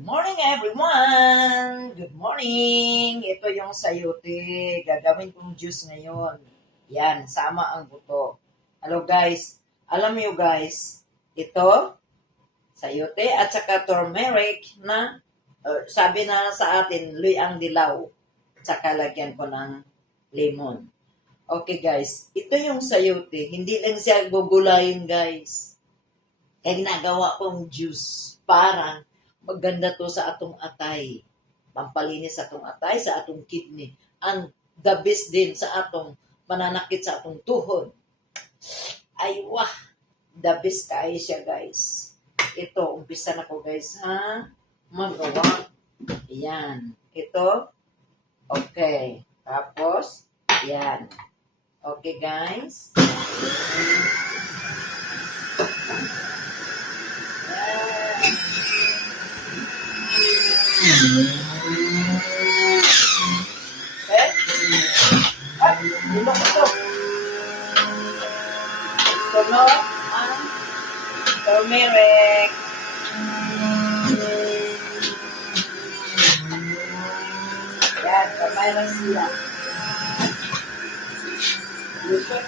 Morning everyone! Good morning! Ito yung sayote. Gagawin kong juice ngayon. Yan, sama ang buto. Hello guys. Alam niyo guys, ito, sayote at saka turmeric na sabi na sa atin, luyang dilaw. At saka lagyan ko ng lemon. Okay guys, ito yung sayote. Hindi lang siya gugulayin guys. Kaya ginagawa kong juice para maganda to sa atong atay. Pampalinis sa atong atay, sa atong kidney. Ang the best din sa atong mananakit sa atong tuhod. Ay, wah! The best kaya siya, guys. Ito, umpisa na ko, guys, ha? Magawa. Ayan. Ito. Okay. Tapos, ayan. Okay, guys. Nilok ito. Sunod ang turmeric. Yan, kamay lang sila. Lusot.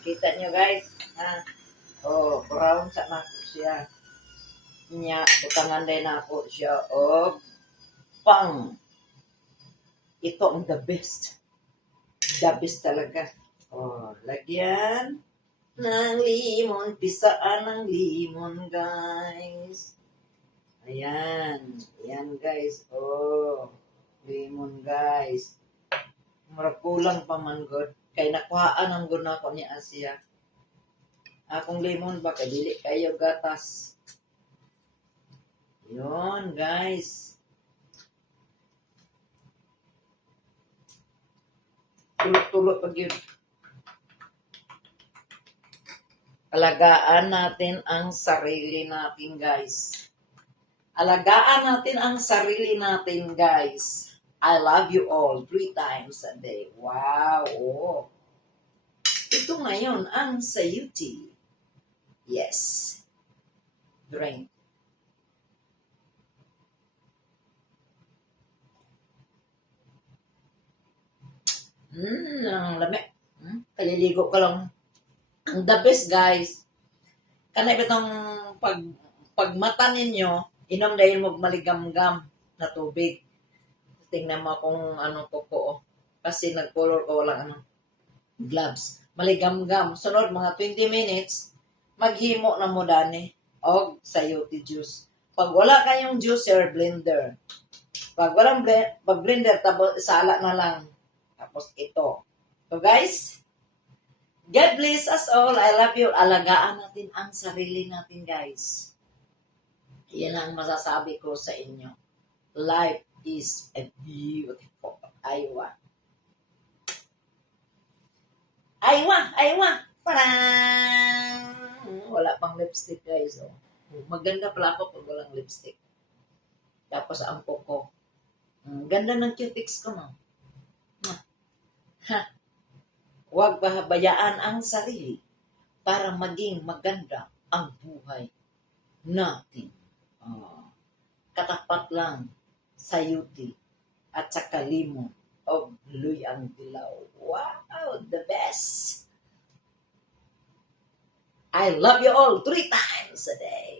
Kita nyo guys, ha? Oh, brown sa nako siya. Nya, butangan din ako siya. Oh, pang. Ito ang the best. The best talaga. Oh, lagyan ng limon. Pisaan ng limon, guys. Ayan. Ayan, guys. Oh, limon, guys. Mura kulang pa man, God. Kaya nakuhaan ang guna ko ni Asia. Akong lemon ba, kadili kayo gatas. Yun, guys. Tulog-tulog pag yun. Alagaan natin ang sarili natin, guys. Alagaan natin ang sarili natin, guys. I love you all 3 times a day. Wow. Oh. Ito ngayon ang sayuti. Yes. Drink. Ang lamig. Kaliligo ka lang. Ang the best, guys. Kanay itong pagmata ninyo, inom dahil magmaligam-gam na tubig. Tingnan mo kung ano ko. Kasi nag-color ko walang gloves. Maligam-gam. Sunod, mga 20 minutes, maghimo na mo dani og sayote juice. Pag wala kayong juicer, blender. Pag walang blender, sala na lang. Tapos ito. So guys, God bless us all. I love you. Alagaan natin ang sarili natin, guys. Yan ang masasabi ko sa inyo. Life is a beautiful. Aywa. Parang wala pang lipstick, guys. Oh. Maganda pala ako pag walang lipstick. Tapos ang kuko. Ganda ng cutics ko, no? Ha. Huwag bahabayaan ang sarili para maging maganda ang buhay natin. Katapat lang sayuti at saka limon o luyang dilaw. Wow, the best! I love you all 3 times a day.